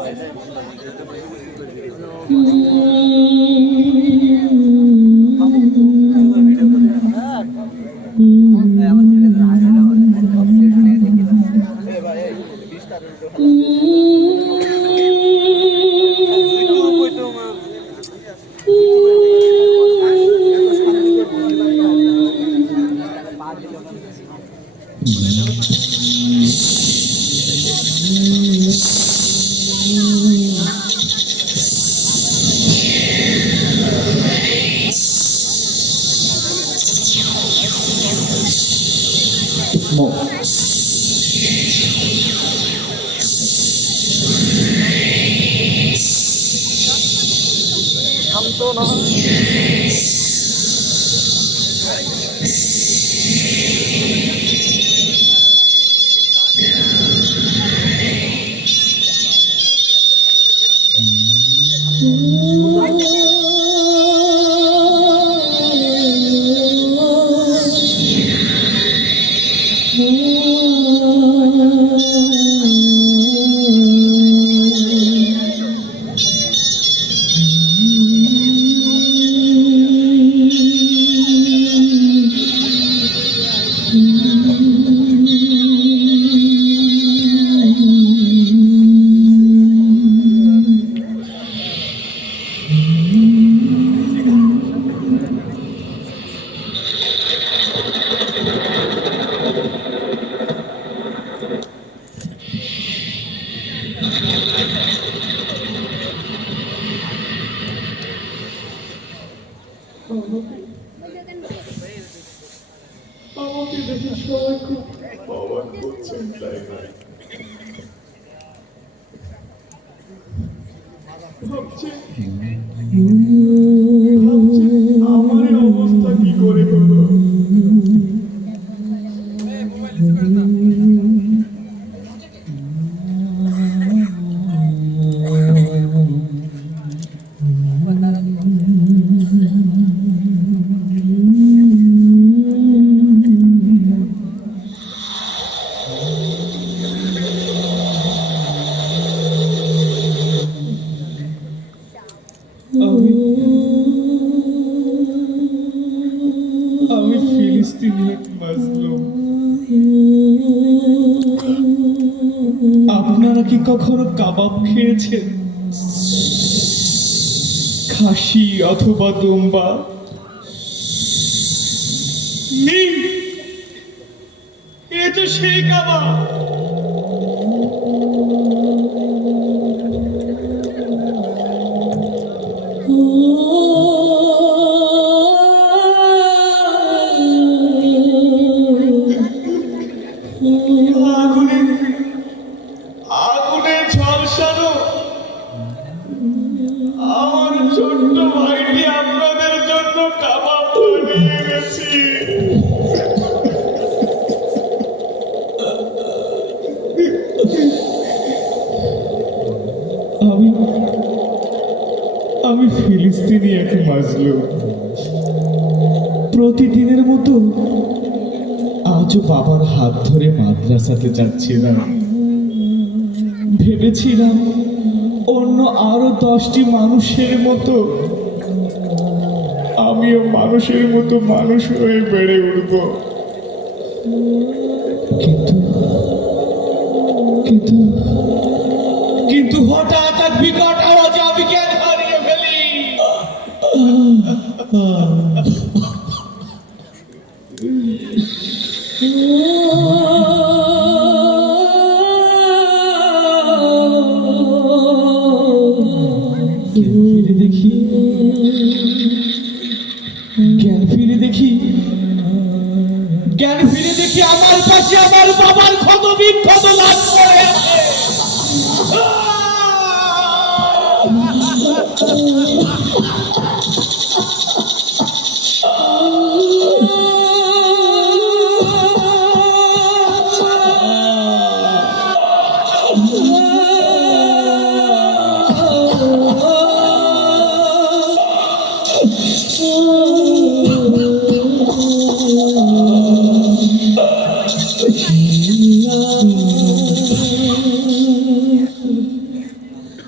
আমাকে দেখে সবাই খুব অবাক করছেন, তাই না? ভাবছেন আমার অবস্থা কি করে হলো। আমি ফিলিস্তিনি এক মাজলুম। আপনারা কি কখনো কাবাব খেয়েছেন? খাসি অথবা দুম্বা? এ তো সেই কাবাব। আগুনে ঝলসানো আমার ছোট্ট ভাইটি আপনাদের জন্য কাবাব বানিয়ে গেছি। আমি ফিলিস্তিনি এক মাজলুম। প্রতিদিনের মতো আজও বাবার হাত ধরে মাদ্রাসাতে যাচ্ছিলাম। ভেবেছিলাম অন্য আরো 10টি মানুষের মতো আমিও মানুষের মতো মানুষ হয়ে বেড়ে উঠব। কিন্তু কিন্তু হঠাৎ এক বিকট আওয়াজে আমি জ্ঞান হারিয়ে ফেলি। জ্ঞান ফিরে দেখি আমার পাশে আমার বাবার ক্ষত বিক্ষত লাশ পড়ে আছে।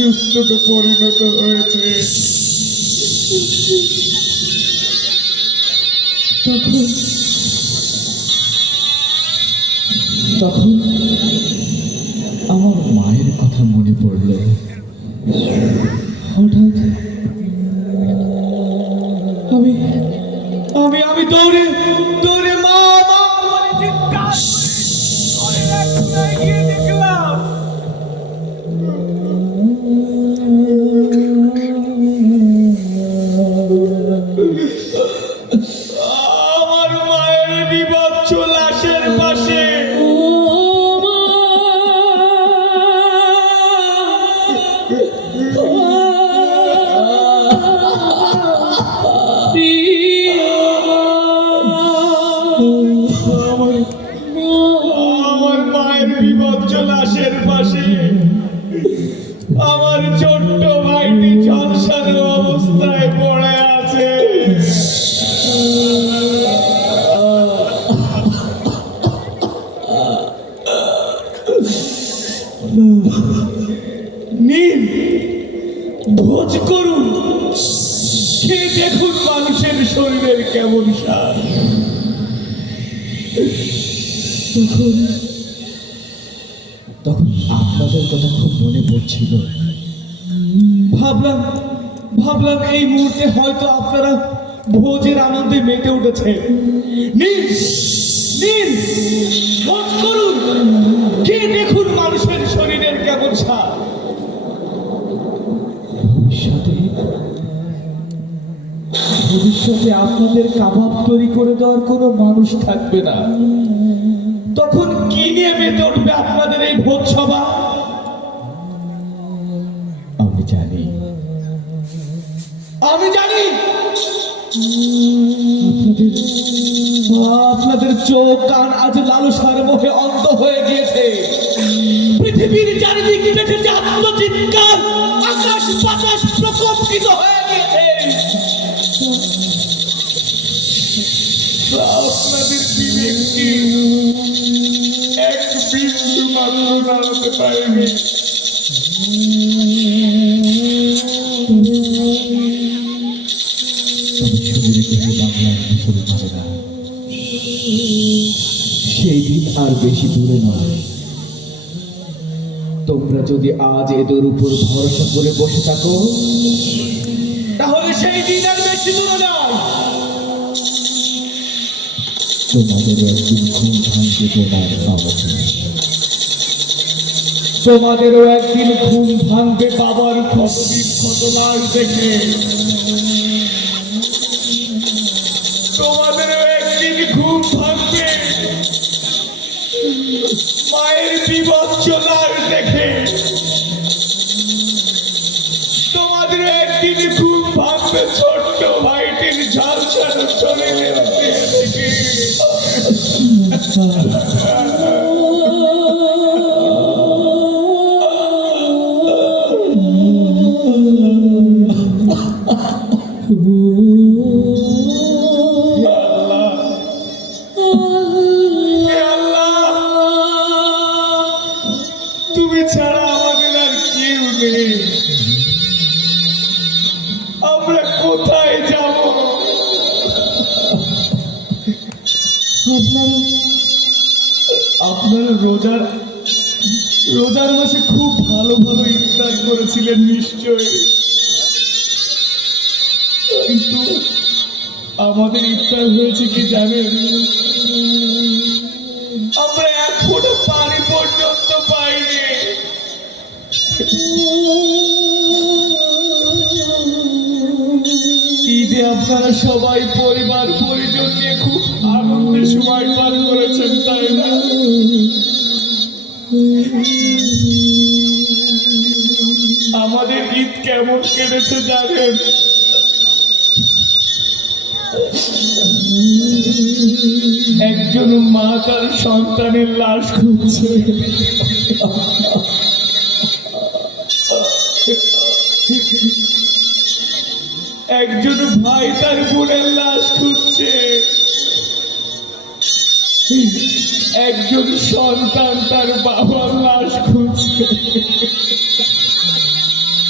অসুস্থতে পরিণত হয়েছে। তখন তখন আমার মায়ের কথা মনে পড়ল। হঠাৎ আমি আমি আমি দৌড়ে দৌড়ে মা মা বলে চিৎকার করে একটু এগিয়ে দেখলাম আমার মায়ের বিভৎস লাশের পাশে আমার মায়ের বিভৎস লাশের পাশে আমার ছোট্ট ভাইটি ঝলসানো অবস্থায় পড়ে আছে। নিন ভোজ করুন, সে দেখুন মানুষের শরীরের কেমন সার। তখন তখন আপনাদের কথা খুব মনে পড়ছিল। ভাবলাম ভাবলাম এই মুহূর্তে হয়তো আপনারা ভোজের আনন্দে মেতে উঠেছে। নিন নিন ভোজ করুন, কে দেখুন মানুষের শরীরের কেমন সার। ভবিষ্যতে আপনাদের কাবাব তৈরি করে দেওয়ার কোনো মানুষ থাকবে না। তখন কি নিয়ে মেতে উঠবে আপনাদের এই ভোজ সভা? আমি জানি আপনাদের চোখ কান আজ লালসার মোহে অন্ধ হয়ে গিয়েছে। পৃথিবীর চারিদিকে দেখেছে আত্মচিৎকার, আকাশ বাতাস প্রকম্পিত হয়ে গিয়েছে। আপনাদের বিবেককে এক বিন্দু মাত্র নাড়াতে পারেনি। সেই দিন আর বেশি দূরে নয়। তোমরা যদি আজ এদের উপর ভরসা করে বসে থাকো, তাহলে সেই দিন আর বেশি দূরে নয়। তোমাদেরও একদিন ঘুম ভাঙবে তোমার বাবা, তোমাদেরও একদিন ঘুম ভাঙবে বাবার ঘটনার দেখে। তোমাদেরও একদিন ঘুম ভাঙবে মায়ের বিভৎস লাশ দেখে। তোমাদের একদিন ঘুম ভাঙবে ছোট্ট ভাইটির ঝলসানো শরীরের দেখে। তুমি ছাড়া আমাদের আর কেউ নেই, আমরা কোথায় যাব? আপনারা রোজার মাসে খুব ভালো ভালো ইফতার করেছিলেন নিশ্চয়ই, কিন্তু আমাদের ইফতার হয়েছে কি জানেন? আমরা এক ফোঁটা পানি পর্যন্ত পাইনি। ঈদে আপনারা সবাই পরিবার পরিজন নিয়ে খুব আনন্দের সময় পার করেছেন, তাই না? আমাদের ঈদ কেমন কেটেছে জানেন? একজন মা তার সন্তানের লাশ খুঁজছে, একজন ভাই তার বোনের লাশ খুঁজছে, একজন সন্তান তার বাবার লাশ খুঁজছে।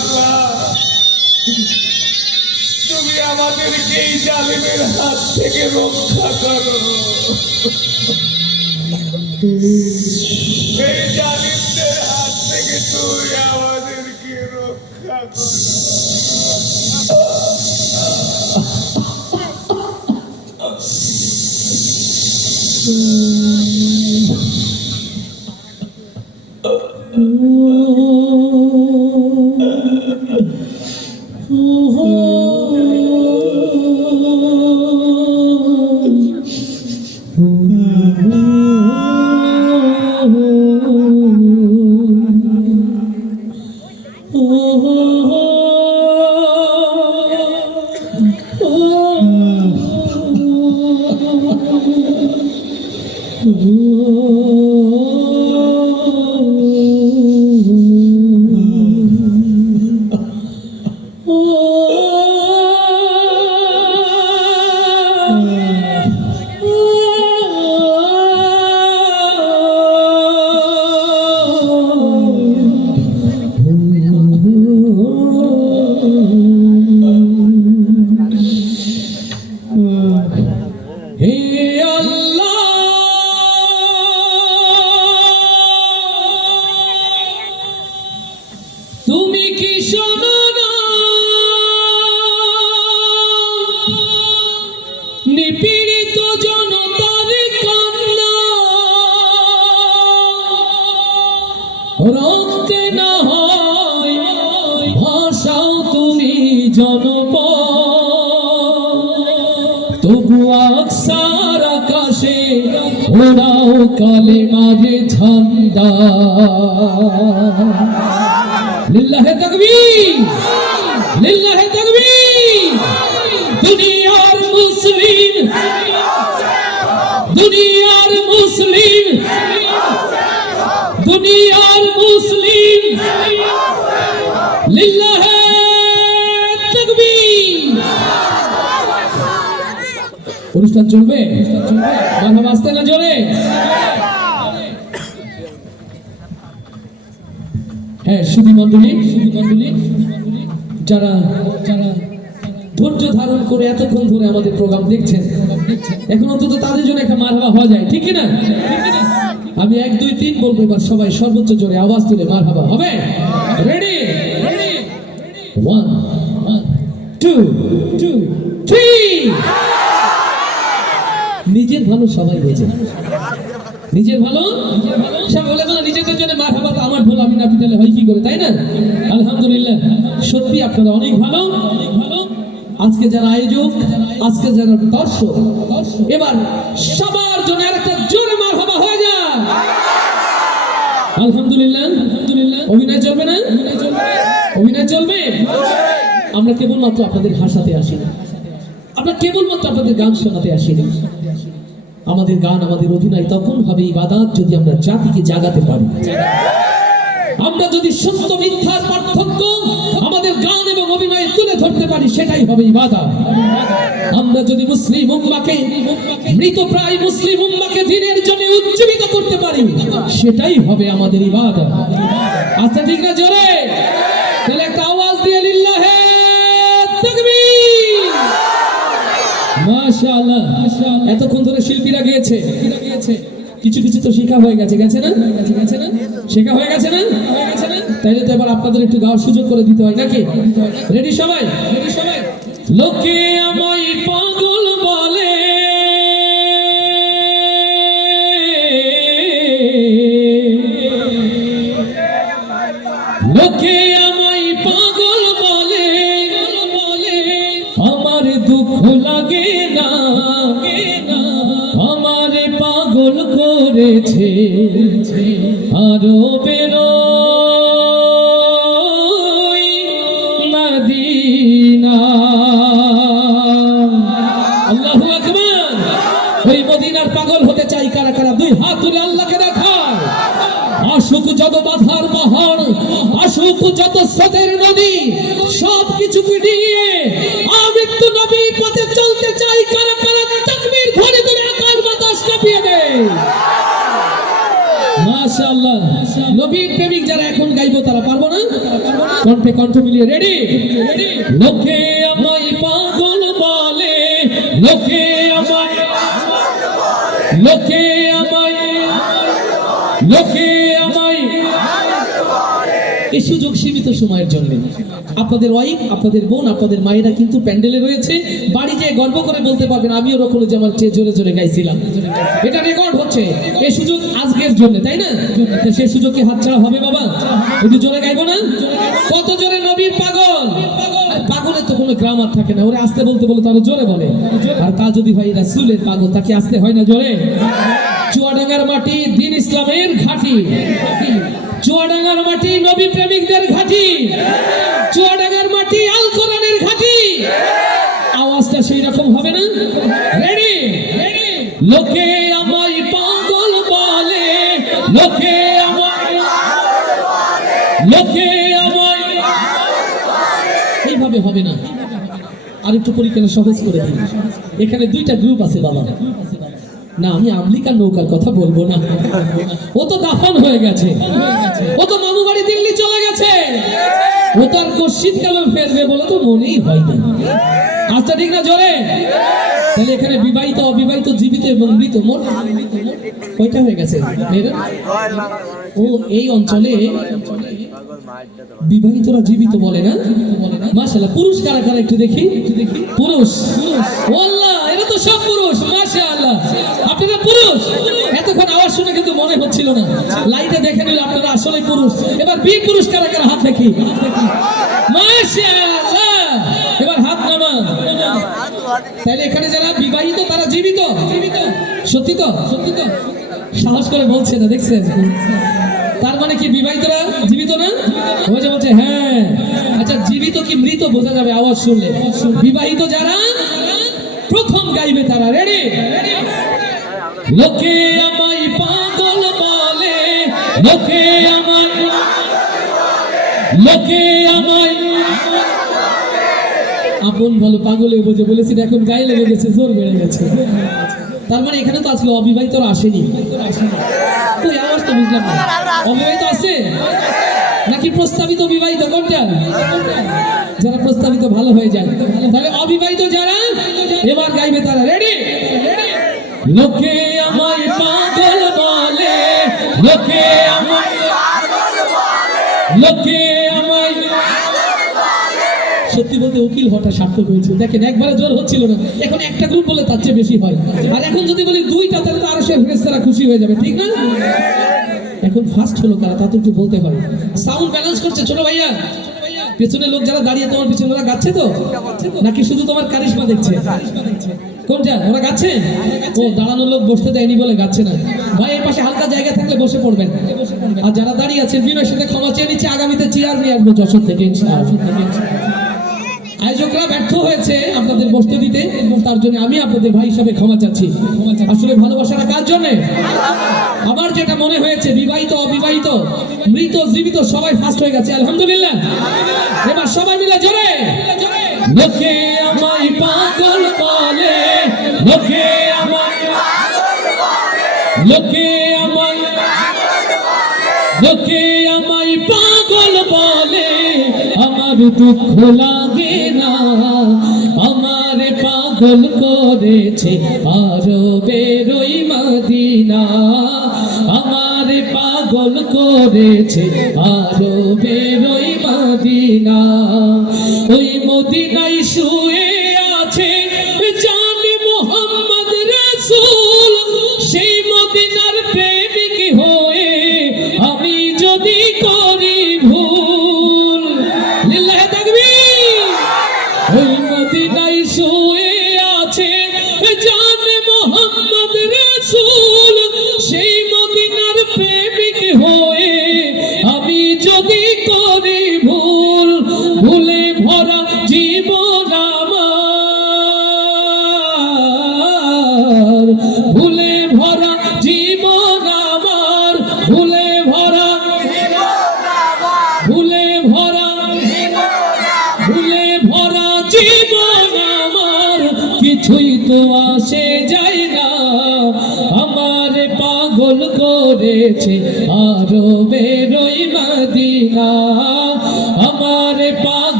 জালিমের হাত থেকে রক্ষা করো, এই জালিমদের হাত থেকে তুই আমাদেরকে রক্ষা কর। নিপীড়িত জনতার কান্না, রক্তে না হয় ভাষাও তুমি জনপদ, তবু আকসার আকাশে ওড়াও কালেমার ঝান্ডা। লিল্লাহে তাকবীর, লিল্লাহে তাকবীর। দুনিয়ার মুসলিম, দুনিয়ার মুসলিম, দুনিয়ার মুসলিম, লিল্লাহে তাকবীর। অনুষ্ঠান চলবে, মারহাবা আসতে না জোরে। হ্যাঁ সুধী মণ্ডলী, যারা যারা ধৈর্য ধারণ করে এতক্ষণ ধরে আমাদের প্রোগ্রাম দেখছেন, এখন অন্তত তাদের জন্য একটা মারহাবা হওয়া যায়, ঠিক না? আমি 1 2 3 বলবো, এবার সবাই সর্বোচ্চ জোরে আওয়াজ তুলে মারহাবা হবে। রেডি? 1 2 3। নিজের ভালো সবাই বোঝে, নিজের ভালো সব বলে না, নিজেদের জন্য মারহাবা। তো আমার ভুল, আমি না পিটালে হয় কি করে, তাই না? আলহামদুলিল্লাহ, সত্যি আপনারা অনেক ভালো। আজকে যারা আয়োজক, আজকে যারা দর্শক, এবার সবার জন্য আরেকটা জোরে মারহাবা হয়ে যায়। আলহামদুলিল্লাহ, অভিনয় চলবে না? অভিনয় চলবে। আমরা কেবলমাত্র আপনাদের হাসাতে আসি না, আমরা কেবলমাত্র আপনাদের গান শোনাতে আসি না। আমাদের গান, আমাদের অভিনয় তখন হবে ইবাদত যদি আমরা জাতিকে জাগাতে পারি। আমরা যদি সত্য মিথ্যার পার্থক্য আমাদের গান এবং অভিনয়ে তুলে ধরতে পারি, সেটাই হবে ইবাদত। আমরা যদি মুসলিম উম্মাহকে, মৃতপ্রায় মুসলিম উম্মাহকে দ্বীনের জন্য উজ্জীবিত করতে পারি, সেটাই হবে আমাদের ইবাদত। আচ্ছা ঠিক না? জোরে তাহলে একটা আওয়াজ দিয়ে লিল্লাহে তাকবীর। মাশাআল্লাহ, এতক্ষণ ধরে শিল্পীরা গিয়েছে, কিছু কিছু তো শেখা হয়ে গেছে, গেছে না? শেখা হয়ে গেছে না? তাইলে তো এবার আপনাদের একটু গাওয়ার সুযোগ করে দিতে হয় নাকি? রেডি সবাই? লোকে আমায় পাগল বলে, লোকে আমায় পাগল বলে, আমার দুঃখ লাগে না, আমারে পাগল করেছে আরো বেরোই মদিনা। আল্লাহু আকবার। ওই মদিনার পাগল হতে চাই কারা কারা? 2 হাত তুলে আল্লাহকে দেখায়। আসুক যত বাধার পাহাড়, আসুক যত স্রোতের নদী, সব কিছু পেরিয়ে আমৃত্যু নবীর পথে চলতে চাই কারা কারা? তাকবীর ধ্বনি তুলে আকাশ বাতাস কাঁপিয়ে দেয়। মাশাআল্লাহ, নবীর প্রেমিক যারা এখন গাইবো তারা পারবো না? কণ্ঠে কণ্ঠ মিলিয়ে রেডি? লোকে আমায় পাগল বলে, লোকে আমায় লোকে আমায় লোকে আমায় এই সুযোগ সীমিত সময়ের জন্য আপনাদের ওয়াইফ, আপনাদের বোন, আপনাদের মায়েরা কিন্তু প্যান্ডেলে রয়েছে, বাড়ি যেয়ে গর্ব করে বলতে পারবেন আমিও ওরকম যে আমার চেয়ে জোরে জোরে গাইছিলাম। এটা রেকর্ড হচ্ছে, এই সুযোগ আজকের জন্য, তাই না? তো সেই সুযোগ কি হাতছাড়া হবে বাবা? একটু জোরে গাইবো না? কত জোরে নবীর পাগল। পাগলের তো কোনো গ্রামার থাকে না, ওরে আস্তে বলতে বলে তারা জোরে বলে। আর তা যদি ভাই রাসূলের পাগল, তাকে আস্তে হয় না জোরে? চুয়াডাঙ্গার মাটি দ্বীন ইসলামের ঘাঁটি, চুয়াডাঙ্গার মাটি নবী প্রেমিকদের ঘাঁটি, চুয়াডাঙ্গার মাটি আল কোরআনের ঘাঁটি। আওয়াজটা সেই রকম হবে না? রেডি? লোকে আমায় পাগল বলে, লোকে আমায়, লোকে আমায়, এইভাবে হবে না। আর একটু পরীক্ষা সহজ করে দিন। এখানে দুইটা গ্রুপ আছে বাবা। না, আমি আমেরিকার নৌকার কথা বলবো না, ও তো দাফন হয়ে গেছে, ও তো মামু বাড়ি দিল্লি চলে গেছে, ও তো আর শীতকালে ফেরবে বলে তো মনেই হয় না। আচ্ছা ঠিক না জোরে? তাহলে এখানে বিবাহিত, অবিবাহিত, জীবিত এবং মৃত মোট কয়টা হয়ে গেছে মেয়েরা? ও এই অঞ্চলে বিবাহিতরা জীবিত বলে না? মাশাআল্লাহ। পুরুষ কারা কারা একটু দেখি? পুরুষ, আল্লাহ, এরা তো সব পুরুষ। মাশাআল্লাহ, আপনারা পুরুষ। এতক্ষণ আওয়াজ শুনে কিন্তু মনে হচ্ছিল না, লাইটে দেখে নিলে আপনারা আসলে পুরুষ। এবার বীর পুরুষ কারা কারা হাত দেখি? মাশাআল্লাহ, এবার হাত নামা। তাহলে এখানে যারা বিবাহিত তারা জীবিত? সত্যি তো? সাহস করে বলছে না, দেখছেন? তার মানে কি বিবাহিতরা জীবিত না? ওই যে বলছে হ্যাঁ। আচ্ছা, জীবিত কি মৃত বোঝা যাবে আওয়াজ শুনলে? বিবাহিত যারা প্রথম গাইবে তারা। রেডি? লোকে আমায় পাগল বলে, লোকে আমায়, লোকে আমায় আপন ভালো পাগলে বোঝে বলেছি, এখন গায়ে লেগে গেছে, জোর বেড়ে গেছে। তার মানে এখানে তো আসলে অবিবাহিতরা আসেনি। তো আওয়াজ তো বুঝলাম না, অবিবাহিত আছে নাকি প্রস্তাবিত বিবাহিত? কোনটা? যারা প্রস্তাবিত ভালো হয়ে যায়। তাহলে অবিবাহিত যারা এবার গাইবে তারা। রেডি? লোকে আমায় পাগল বলে, লোকে আমায়, লোকে আমায়। সত্যি বলতে উকিল হওয়াটা সার্থক হয়েছে। দেখেন, একবারে জোর হচ্ছিল না, এখন একটা গ্রুপ বলে তার চেয়ে বেশি হয়। আর এখন যদি বলি দুইটা, তাহলে তো আরো সে ফেরেশতারা খুশি হয়ে যাবে, ঠিক না? এখন ফার্স্ট হলো কারা, তা তো একটু বলতে হয়। সাউন্ড ব্যালেন্স করছে ছোট ভাইয়া। পেছনে লোক যারা দাঁড়িয়ে তোমার পিছনে, ওরা গাচ্ছে তো নাকি শুধু তোমার কারিশমা দেখছে? কোনটা? ওরা গাচ্ছে? ও, দাঁড়ানোর লোক বসতে দেয়নি বলে গাচ্ছে না। ভাই এই পাশে হালকা জায়গা থাকলে বসে পড়বেন। আর যারা দাঁড়িয়ে আছেন বিনয়ের সাথে ক্ষমা চেয়ে নিচ্ছে, আগামীতে চেয়ার নিয়ে আসবো যশোর থেকে ইনশাআল্লাহ। আয়োজকরা ব্যর্থ হয়েছে আপনাদের বসতে দিতে, তার জন্য আমি আপনাদের ভাই হিসাবে ক্ষমা চাচ্ছি। আসলে ভালোবাসাটা কার জন্য? আমার যেটা মনে হয়েছে, বিবাহিত, অবিবাহিত, মৃত, জীবিত সবাই ফার্স্ট হয়ে গেছে, আলহামদুলিল্লাহ। এবার সবাই মিলে জোরে, লোকে আমায় পাগল বলে, লোকে আমায়, লোকে আমায়, লোকে আমায় পাগল বলে, আমার দুঃখ লাগে না, আমার পাগল করেছে আরবের ওই মদিনা, আমার পাগল করেছে আরবের ওই মদিনা। ওই মদিনায় শুয়ে আছে জানে মুহাম্মদ রাসূল, সেই মদিনার প্রেমিক হয়ে আমি যদি করি ভুল, লিল্লাহি তাকবীর। ওই মদিনায় শুয়ে আছে জানে মুহাম্মদ রাসূল, সেই মদিনার প্রেমিক হয়ে আমি যদি করি ভুল, ভুলে ভরা জীবন আমার, ভুলে ভরা জীবন আমার, ভুলে ভরা, ভুলে ভরা, ভুলে ভরা জীবন আমার, কিছুই তো আসে যায় না, আমার পাগল করেছে আরবের ওই মদিনা, আমার পাগল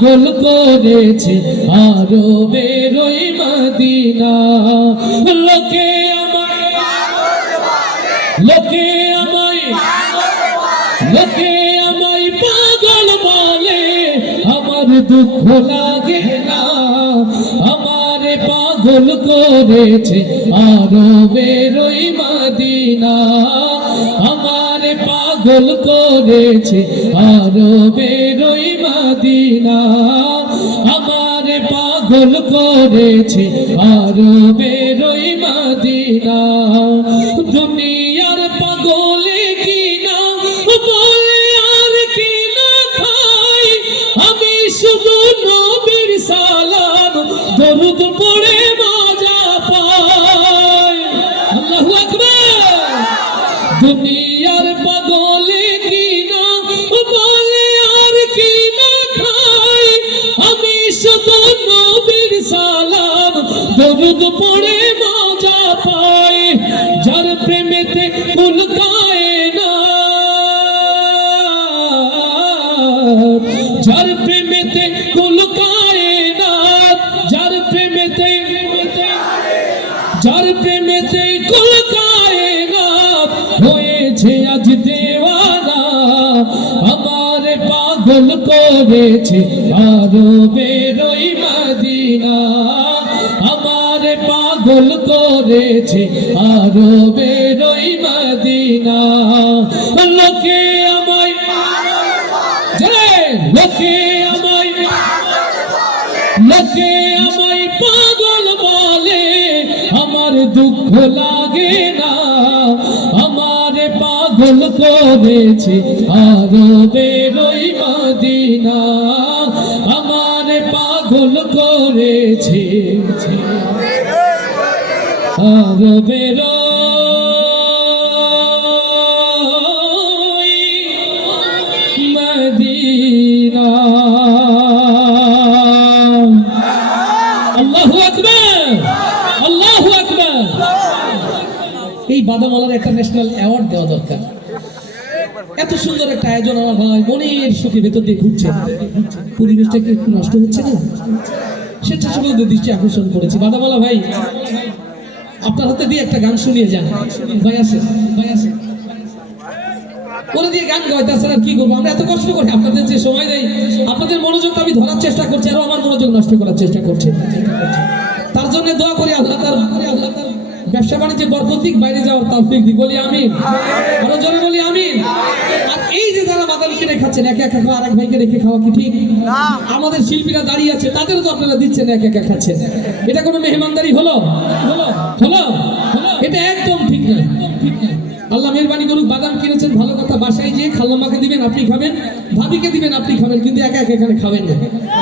পাগল করেছে আরবের ওই মদিনা। লোকে আমায় লোকে আমায় লোকে আমায় পাগল বলে, আমার দুঃখ লাগে না। আমারে পাগল করেছে আরবের ওই মদিনা। আমারে পাগল করেছে আরবের ওই মদিনা। আমারে পাগল করেছে আরবের ওই মদিনা। দুনিয়ার পাগলে কিনা বলে আর কিনা খাই, আমি শুধু নবীর সালাম দরুদ পড়ে মজা পাই। আল্লাহু আকবার। দুনিয়ার পাগলে কিনা বলে আর কিনা খাই, আমি শুধু নবীর সালাম দরুদ পড়ে মজা পাই। যার প্রেমেতে উলকায় না, যার প্রেমেতে উলকায় না, যার প্রেমেতে যার প্রেমেতে উলকায় না, হয়েছে আজ দেওয়ানা। আমারে পাগল করেছে আরবের ওই মদিনা। আমারে পাগল করেছে আরবের ওই মদিনা। লোকে আমায় লোকে আমায় লোকে আমায় পাগল বলে, আমার দুঃখ লাগে না। আমারে পাগল করেছে আরবের ওই মদিনা। আমারে পাগল করেছে আরবের ওই মদিনা। আল্লাহু আকবার, আল্লাহু আকবার। এই বাদামওয়ালার একটা ন্যাশনাল অ্যাওয়ার্ড দেওয়া দরকার। এত সুন্দর একটা আয়োজন আমার ভাই মনের সুখে ভেতর দিয়ে ঘুরছে, পরিবেশটা কি একটু নষ্ট হচ্ছে না? স্বেচ্ছাসেবকদের দৃষ্টি আকর্ষণ করেছি। বাদামওয়ালা ভাই, আপনার হাতে দিয়ে একটা গান শুনিয়ে যান। ভাই আসে, ভাই আসে, ওরা দিয়ে গান গাইতেছেন আর কি করবো? আমরা এত কষ্ট করি, আপনাদের যে সময় দেয়, আপনাদের মনোযোগটা আমি ধরার চেষ্টা করছি, আরো আমার মনোযোগ নষ্ট করার চেষ্টা করছে। তার জন্য দোয়া করি আল্লাহ তার ব্যবসা বাণিজ্যে বরকত দিক, বাইরে যাওয়ার তৌফিক দিক। বলি আমিন, আরো জোরে বলি আমিন। আর এই যে যারা বাদাম কিনে খাচ্ছেন, একা একা খাওয়া, আরেক ভাইকে রেখে খাওয়া কি ঠিক? আমাদের শিল্পীরা দাঁড়িয়ে আছে, তাদেরও তো আপনারা দিচ্ছেন, একা একা খাচ্ছেন। এটা কোনো মেহমানদারি হলো? হলো হলো? এটা একদম ঠিক না। আল্লাহ মেহরবানি করুক, বাদাম কিনেছেন ভালো কথা, বাসায় যেয়ে খালাম্মাকে দিবেন আপনি খাবেন, ভাবিকে দিবেন আপনি খাবেন, কিন্তু একা একা এখানে খাবেন না।